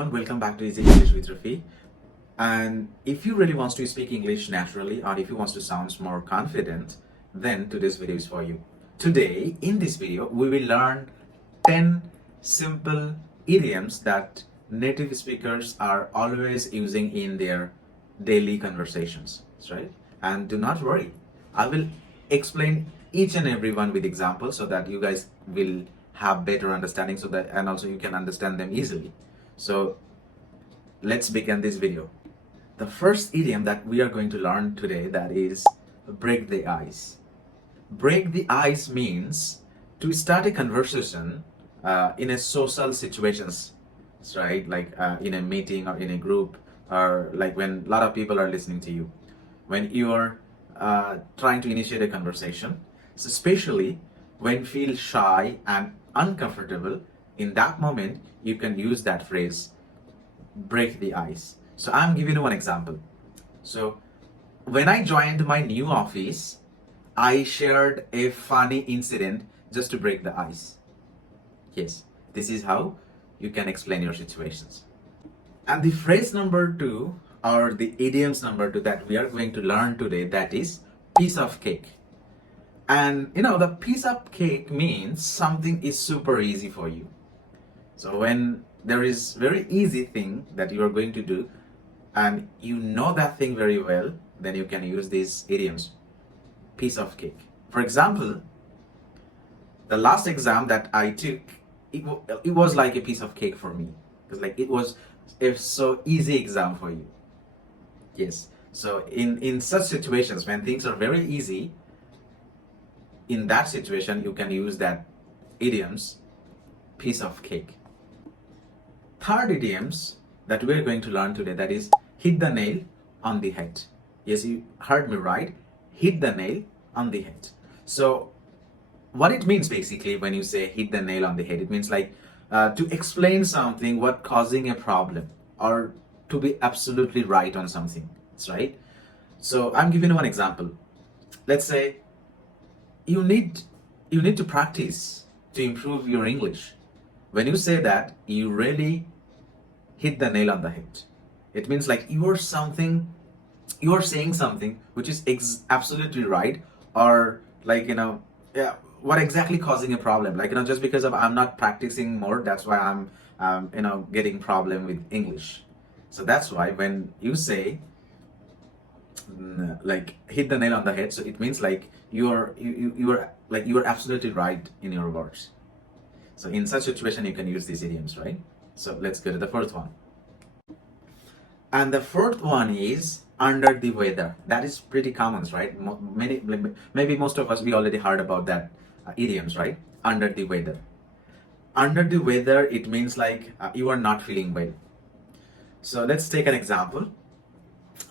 everyone, welcome back to Easy English with Rafi. And if you really want to speak English naturally or if you want to sound more confident, then today's video is for you. Today, in this video, we will learn 10 simple idioms that native speakers are always using in their daily conversations, right? And do not worry, I will explain each and every one with examples so that you guys will have better understanding and also you can understand them easily. So let's begin this video. The first idiom that we are going to learn today, that is break the ice. Break the ice means to start a conversation in a social situations, right? Like in a meeting or in a group, or like when a lot of people are listening to you. When you are trying to initiate a conversation, so especially when feel shy and uncomfortable, in that moment you can use that phrase, break the ice. So I'm giving you one example. So when I joined my new office, I shared a funny incident just to break the ice. Yes, this is how you can explain your situations. And the phrase number 2, or the idioms number 2 that we are going to learn today, that is piece of cake. And the piece of cake means something is super easy for you. So when there is very easy thing that you are going to do and you know that thing very well, then you can use these idioms. Piece of cake. For example, the last exam that I took, it was like a piece of cake for me, because like it was a so easy exam for you. Yes. So in such situations when things are very easy, in that situation you can use that idioms, piece of cake. Third idioms that we're going to learn today, that is hit the nail on the head. Yes, you heard me right. Hit the nail on the head. So what it means basically when you say hit the nail on the head, it means like to explain something what causing a problem, or to be absolutely right on something. That's right. So I'm giving you one example. Let's say you need to practice to improve your English. When you say that, you really hit the nail on the head. It means like you are saying something which is absolutely right, or like yeah, what exactly causing a problem, like just because of I'm not practicing more, that's why I'm getting problem with English. So that's why when you say like hit the nail on the head, so it means like you are absolutely right in your words. So in such situation you can use these idioms, right? So let's go to the fourth one. And the fourth one is under the weather. That is pretty common, right? Maybe most of us, we already heard about that idioms, right? Under the weather. Under the weather, it means like you are not feeling well. So let's take an example.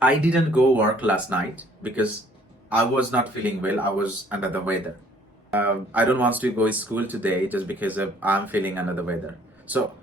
I didn't go work last night because I was not feeling well. I was under the weather. I don't want to go to school today just because I'm feeling under the weather. So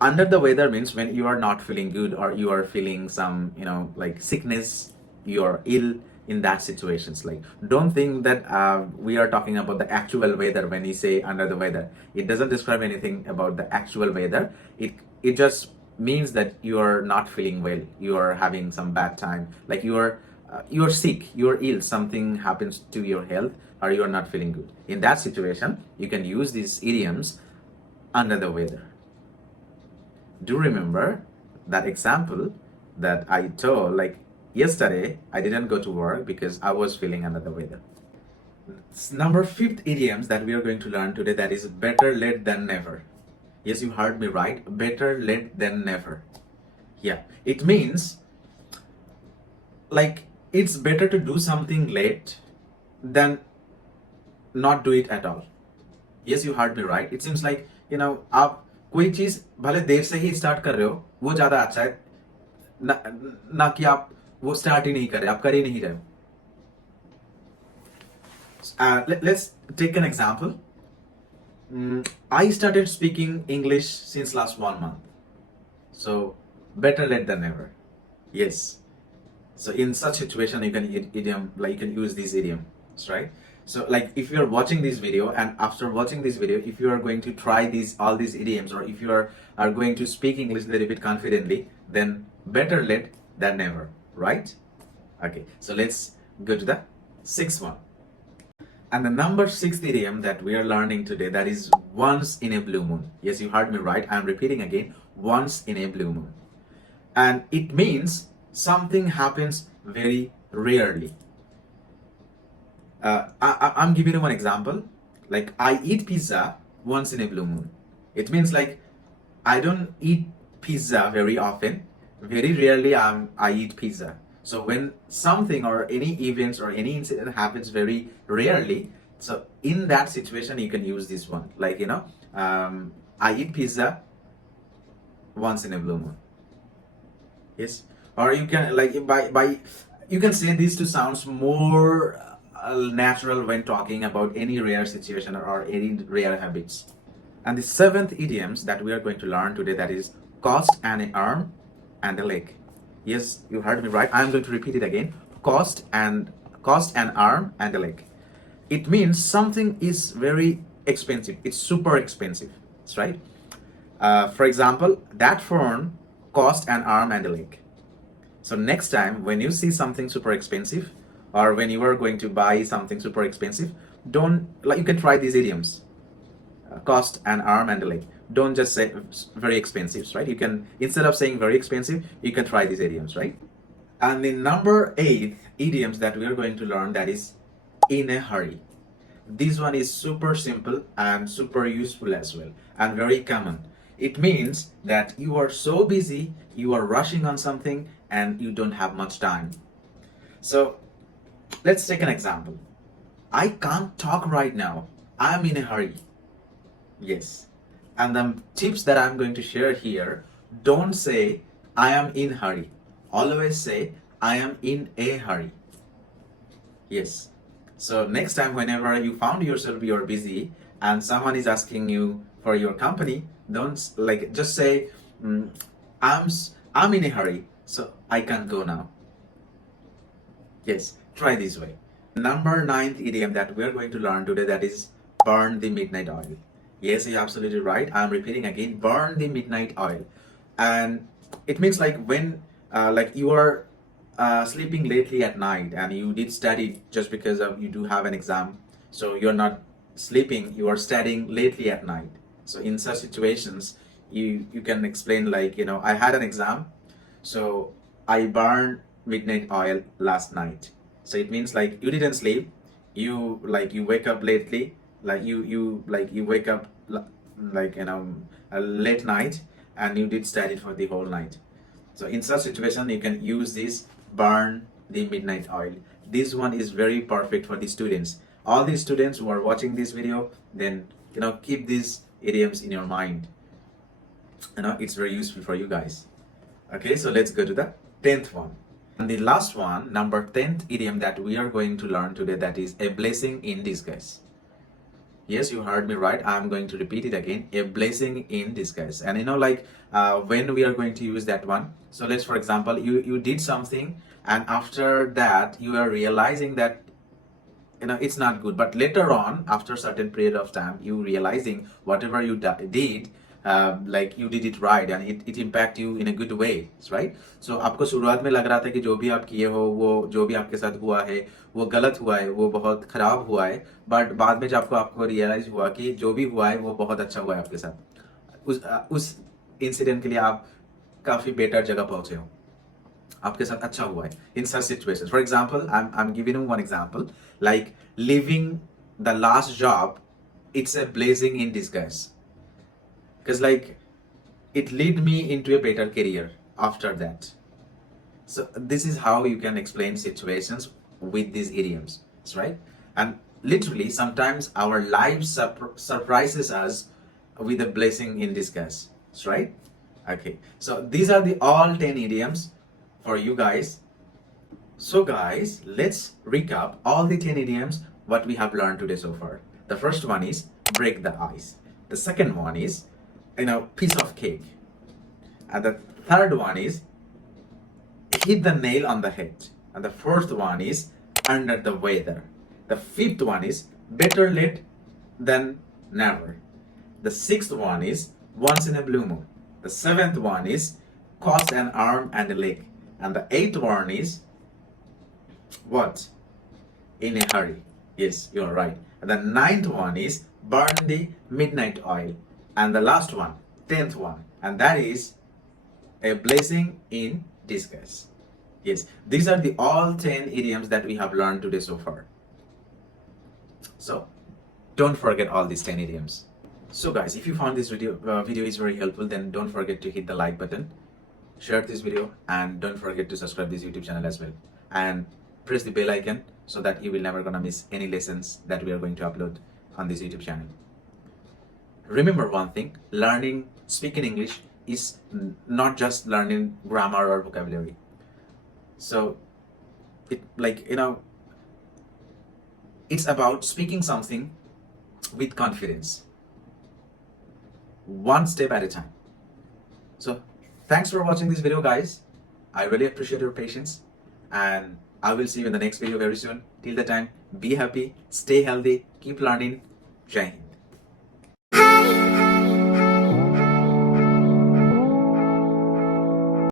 under the weather means when you are not feeling good, or you are feeling some like sickness, you are ill. In that situations, like don't think that we are talking about the actual weather. When you say under the weather, it doesn't describe anything about the actual weather. It just means that you are not feeling well, you are having some bad time, like you are sick, you are ill, something happens to your health, or you are not feeling good. In that situation you can use these idioms, under the weather. Do remember that example that I told, like yesterday I didn't go to work because I was feeling under the weather. Number 5th idioms that we are going to learn today, that is better late than never. Yes, you heard me right. Better late than never. Yeah, it means like it's better to do something late than not do it at all. Yes, you heard me right. It seems like आप कोई चीज भले देर से ही start कर रहे हो, वो ज्यादा अच्छा है ना कि आप वो स्टार्ट ही नहीं कर रहे, आप कर ही नहीं रहे हो. Let's take an example. I started speaking English since last 1 month. So better late than never. Yes. So in such situation you can use these idioms, right? So like if you are watching this video, and after watching this video, if you are going to try all these idioms, or if you are going to speak English a little bit confidently, then better late than never, right? Okay, so let's go to the sixth one. And the number sixth idiom that we are learning today, that is once in a blue moon. Yes, you heard me right. I'm repeating again, once in a blue moon. And it means something happens very rarely. I'm giving you one example. Like, I eat pizza once in a blue moon. It means like I don't eat pizza very often. Very rarely I eat pizza. So when something or any events or any incident happens very rarely, so in that situation you can use this one. Like, I eat pizza once in a blue moon. Yes. Or you can, like, by you can say this to sounds more natural when talking about any rare situation or any rare habits. And the seventh idioms that we are going to learn today, that is cost an arm and a leg. Yes, you heard me right. I'm going to repeat it again. Cost an arm and a leg. It means something is very expensive. It's super expensive. That's right. For example, that phone cost an arm and a leg. So next time when you see something super expensive, or when you are going to buy something super expensive, don't, like, you can try these idioms. Cost an arm and a leg. Don't just say very expensive, right? You can, instead of saying very expensive, you can try these idioms, right? And the number 8 idioms that we are going to learn, that is in a hurry. This one is super simple and super useful as well, and very common. It means that you are so busy, you are rushing on something, and you don't have much time. So let's take an example. I can't talk right now. I'm in a hurry. Yes. And the tips that I'm going to share here, don't say I am in hurry. Always say I am in a hurry. Yes. So next time whenever you found yourself you're busy and someone is asking you for your company, don't, like, just say I'm in a hurry, so I can't go now. Yes, try this way. Number 9th idiom that we're going to learn today, that is burn the midnight oil. Yes, you're absolutely right. I'm repeating again, burn the midnight oil. And it means like when like you are sleeping lately at night and you did study just because of you do have an exam. So you're not sleeping, you are studying lately at night. So in such situations, you can explain like, I had an exam, so I burned midnight oil last night. So it means like you didn't sleep, you wake up lately, like you wake up like a late night, and you did study for the whole night. So in such situation you can use this burn the midnight oil. This one is very perfect for the students. All the students who are watching this video, then keep these idioms in your mind. It's very useful for you guys. Okay, so let's go to the 10th one. And the last one, number 10th idiom that we are going to learn today, that is a blessing in disguise. Yes, you heard me right. I'm going to repeat it again. A blessing in disguise. And when we are going to use that one. So let's, for example, you did something, and after that you are realizing that it's not good. But later on, after a certain period of time, you realizing whatever you did, like you did it right, and it impact you in a good way, right? So आपको शुरुआत में लग रहा था कि जो भी आप किए हो, वो जो भी आपके साथ हुआ है वो गलत हुआ है, वो बहुत खराब हुआ है, बट बाद में जब आपको रियलाइज हुआ कि जो भी हुआ है वो बहुत अच्छा हुआ है आपके साथ, उस इंसिडेंट के लिए आप काफी बेटर जगह पहुंचे हो, आपके साथ अच्छा हुआ है. In such situations, for example, I'm giving you one example, like leaving the last job, it's a blessing in disguise, because like it led me into a better career after that. So this is how you can explain situations with these idioms, right? And literally sometimes our lives surprises us with a blessing in disguise, right? Okay, so these are the all 10 idioms for you guys. So guys, let's recap all the 10 idioms what we have learned today so far. The first one is break the ice. The second one is piece of cake. And the third one is hit the nail on the head. And the fourth one is under the weather. The fifth one is better late than never. The sixth one is once in a blue moon. The seventh one is cost an arm and a leg. And the eighth one is what? In a hurry. Yes, you're right. And the ninth one is burn the midnight oil. And the last one, 10th one, and that is a blessing in disguise. Yes, these are the all 10 idioms that we have learned today so far. So don't forget all these 10 idioms. So guys, if you found this video is very helpful, then don't forget to hit the like button, share this video, and don't forget to subscribe this YouTube channel as well. And press the bell icon so that you will never gonna miss any lessons that we are going to upload on this YouTube channel. Remember one thing, speaking English is not just learning grammar or vocabulary. So it's about speaking something with confidence, one step at a time. So thanks for watching this video, guys. I really appreciate your patience, and I will see you in the next video very soon. Till the time, be happy, stay healthy, keep learning. Jai Hind.